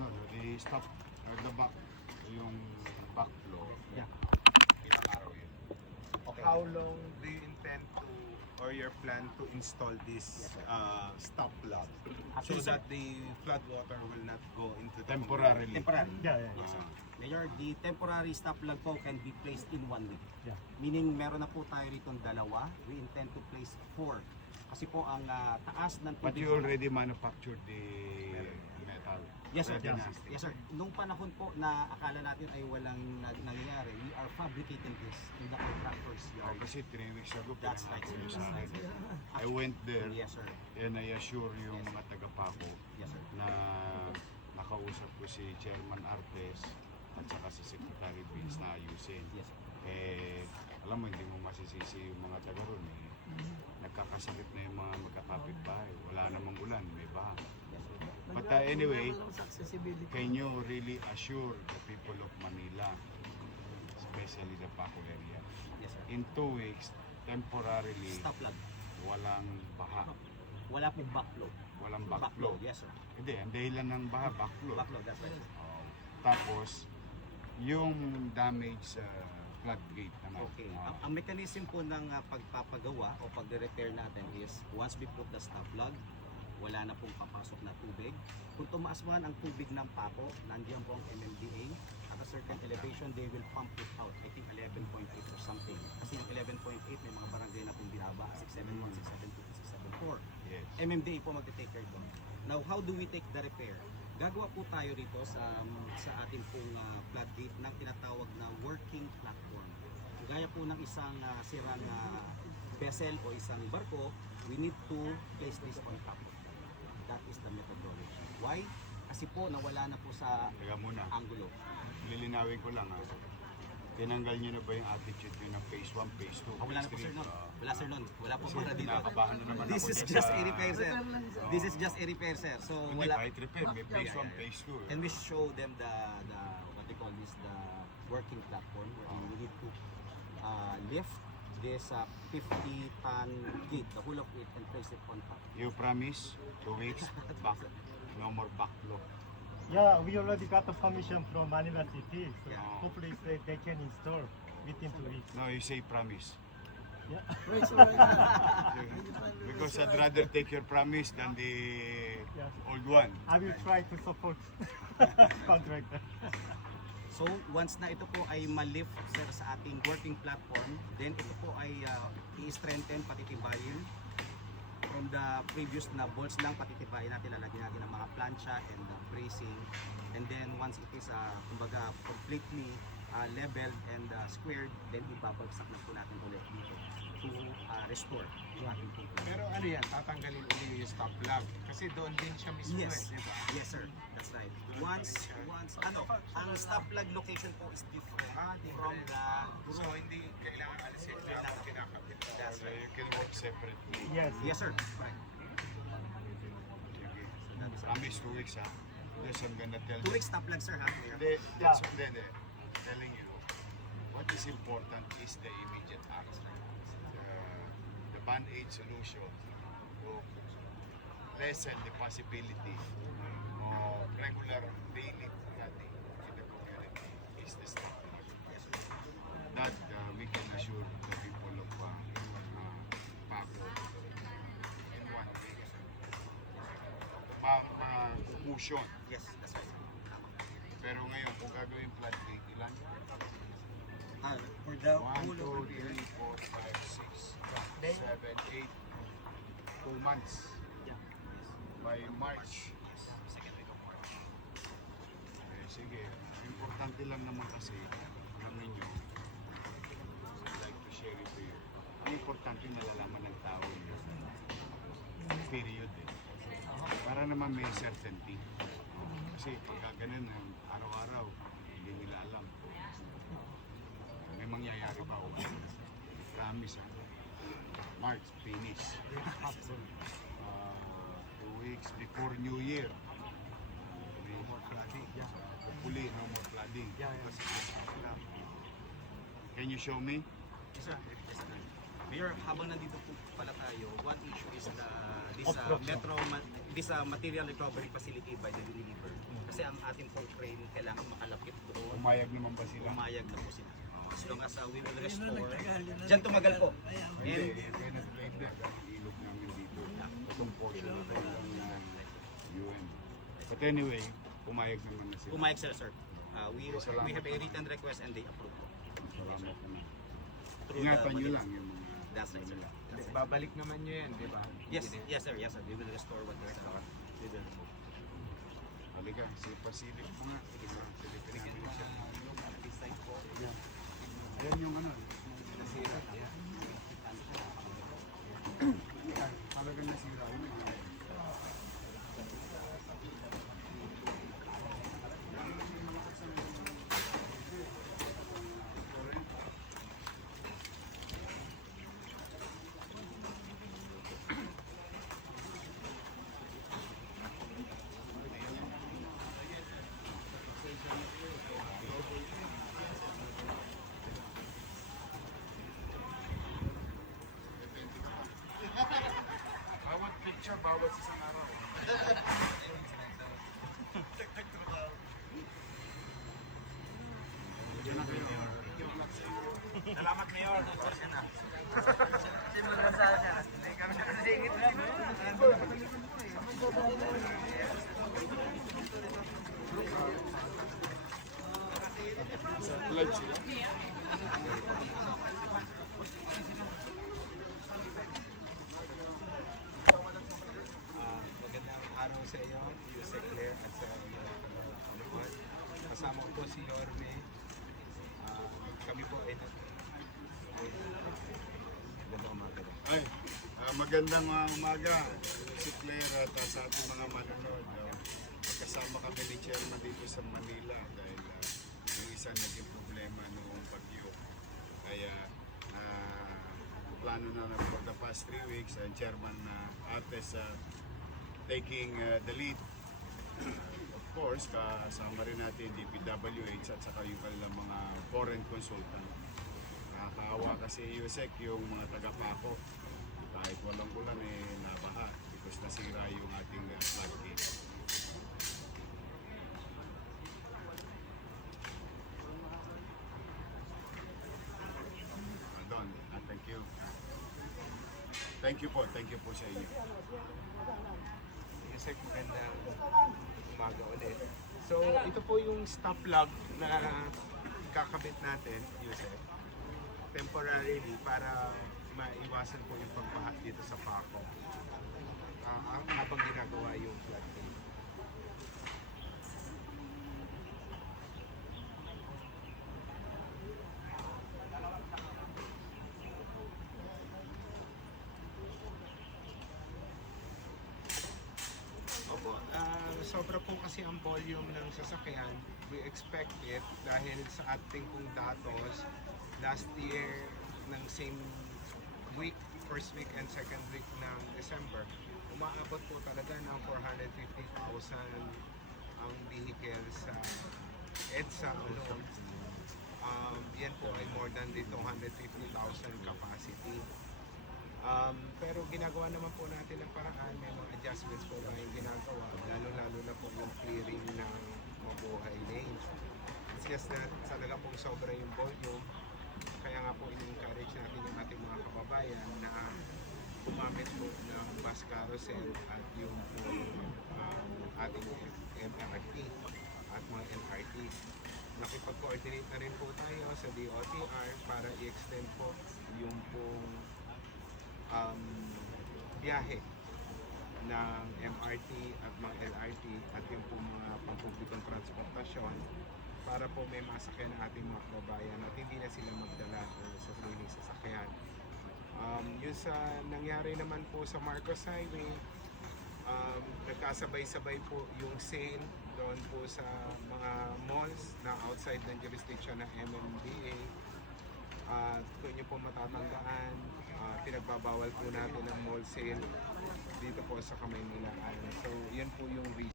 No, the stop, the back, yung back flow. Yeah. Kitang araw yun. Okay. How long do you intend to, or your plan to install this stop plug so Actually, sir, that the flood water will not go into the Temporarily. temporary. Yeah. Yes, sir. Mayor, the temporary stop plug po can be placed in 1 week. Yeah. Meaning, meron na po tayo rito dalawa. We intend to place 4. Kasi po ang taas ng But tubig you po- already manufactured the metal. Yes, sir. Ready Yeah. na. Yes, sir. Nung panahon po na akala natin ay walang nangyayari, we are fabricating this in the contractor's Oh, yard. kasi 3 weeks ago, That's right, pinangako sir. niyo sa That's akin. right, sir. I went there Yes, sir. and I assure yung mga taga-Paco Yes, sir. na nakausap ko si Chairman Artes at saka si Secretary Vince na ayusin. Yes, sir. Eh, alam mo, hindi mo masisisi yung mga taga ron eh. Nagkakasakit na yung mga magkakapit-bahay. Wala namang ulan, may baha. Yes, sir. But anyway, can you really assure the people of Manila, especially the Paco area, Yes, sir. in 2 weeks, temporarily, Stop plug. walang baha, Wala pong backflow. walang backflow? Yes, sir. Hindi, ang dahilan ng baha, backflow. Backflow, that's right, sir. Tapos, yung damage sa floodgate naman. Okay. Ang mechanism po ng pagpapagawa o pagre-repair natin is once we put the stop plug, wala na pong papasok na tubig. Kung tumaas man ang tubig ng Paco, nandiyan po ang MMDA. At a certain elevation, they will pump it out. I think 11.8 or something. Kasi yung 11.8 may mga barangay na pong binaba. 671, 672, 674. Yes. MMDA po mag-take care doon. Now, how do we take the repair? Gagawa po tayo rito sa ating pong floodgate ng tinatawag na working platform. Gaya po ng isang sirang vessel o isang barko, we need to place this on top of it. That is the methodology. Why? Kasi po nawala na po sa Teka muna, angulo. lilinawin ko lang ha. Tinanggal niyo na ba yung attitude niyo ng phase 1, phase 2, Wala na po sir nun. Wala sir nun. Wala po para dito. Kinakabahan na naman This ako is dyan just sa- a repair sir. This is just a repair sir. So Hindi, wala. kahit repair, may phase 1, phase 2. And we show them the what they call this, the working platform where we need to lift this 50-ton gate, the whole of it, and place it on top. You promise 2 weeks back, no more backflow. Yeah, we already got the permission from Manila City. So Yeah. hopefully they can install within 2 weeks. No, you say promise. Yeah. Because I'd rather take your promise than the Yeah. old one. I will try to support contractor. So once na ito po ay ma-lift sir sa ating working platform, then ito po ay i-strengthen, patitibayin. From the previous na bolts lang, patitibayin natin, lalagyan natin ng mga plancha and bracing. And then once it is kumbaga completely leveled and squared, then ibabagsak na po natin ulit dito to restore yung ating tubig. Pero ano yan, tatanggalin ulit yung stop plug. Kasi doon din siya mismo Yes. di ba? Yes sir, that's right. Once ang stop plug location po is different from the So hindi kailangan alisin siya kung kinakabit. That's So right. you can work separately. Yes. Yes sir. Right. Sige. Promise 2 weeks ha. Yes, I'm gonna tell 2 you. weeks stop plug sir ha. Hindi, that's hindi. Telling you, what is important is the immediate act. The band-aid solution to lessen the possibility of regular daily flooding in the community is the stop plug. That we can assure the people of Paco in 1 week. Fusion. Yes, that's right. Pero ngayon, kung gagawin floodgate, ilan? For the 1, whole 2, of the 3, 4, 5, 6, 7, 8, 2 months. Yeah. By March. Second week of March. Eh, sige, importante lang naman kasi, alam ninyo, I'd like to share it to you. Ang importante nalalaman ng tao yung period eh. Para naman may certainty. Kasi pagka ganun, araw-araw, hindi nila alam. May mangyayari ba o promise ha? March, finish. 2 weeks before New Year. No more flooding. Hopefully, no more flooding. Can you show me? Yes sir. Yes sir. Mayor, habang nandito po pala tayo, one issue is this Obstruction. Metro this material recovery facility by the Unilever. Kasi ang ating pong crane kailangan makalapit doon. Umayag naman ba sila? Umayag na po sila. As long as we will restore. Diyan tumagal po. Hindi, And kaya nag-blame na. Ilog namin dito. Itong portion na kayo ng UN. But anyway, pumayag naman na sila. pumayag sila, sir. We have a written request and they approve. Salamat naman. Through Ingatan the- nyo lang yung mga... That's right, sir. Babalik naman nyo yan, di ba? Yes, yes, sir. Yes, sir. We will restore what is we will remove. Halika, pasilip mo nga. Silipin namin siya. Yan yung ano. Talagang nasira yun. Bawat picture, bawat isang araw. Diyan na kayo. Salamat, Mayor. Live sila. Magandang araw sa iyo, Yusek Claire at sa Aluan. Kasama ko po si Yorme. Kami po ay magandang umaga. Ay, magandang umaga. Si Claire at sa ating mga manonood. Kasama kami ni Chairman dito sa Manila dahil yung isa naging problema noong bagyo. Kaya plano na for the past 3 weeks and Chairman Artes taking the lead. Of course, kasama rin natin DPWH at saka yung kanilang mga foreign consultant. Nakakaawa kasi USEC yung mga taga-Paco. Kahit walang ulan nabaha because nasira yung ating floodgate. Don, thank you. Thank you po sa inyo. Yusek, magandang umaga ulit. So, ito po yung stop log na kakabit natin, Yusek, temporarily para maiwasan po yung pagbaha dito sa Paco. Habang ginagawa yung floodgate. Opo, sobra po kasi ang volume ng sasakyan. We expect it dahil sa ating pong datos last year ng same week, first week and second week ng December, umaabot po talaga ng 450,000 ang vehicle sa EDSA alone. Yan po ay more than the 250,000 capacity. Pero ginagawa naman po natin ang paraan, may mga adjustments po tayong ginagawa, lalo-lalo na po yung clearing ng mabuhay lanes. It's just that talaga pong sobra yung volume, kaya nga po in-encourage natin yung ating mga kababayan na gumamit po ng bus carousel at yung po ating MRT at mga MRT. Nakipag-coordinate na rin po tayo sa DOTR para i-extend po yung pong biyahe ng MRT at mga LRT at yung po mga pampublikong transportasyon para po may masakyan ng ating mga kababayan at hindi na sila magdala sa sariling sasakyan. Yung sa nangyari naman po sa Marcos Highway, nagkasabay-sabay po yung sale doon po sa mga malls na outside ng jurisdiction ng MMDA. Kung nyo po matatandaan, pinagbabawal po natin ang mall sale dito po sa Kamaynilaan. So, yan po yung reason.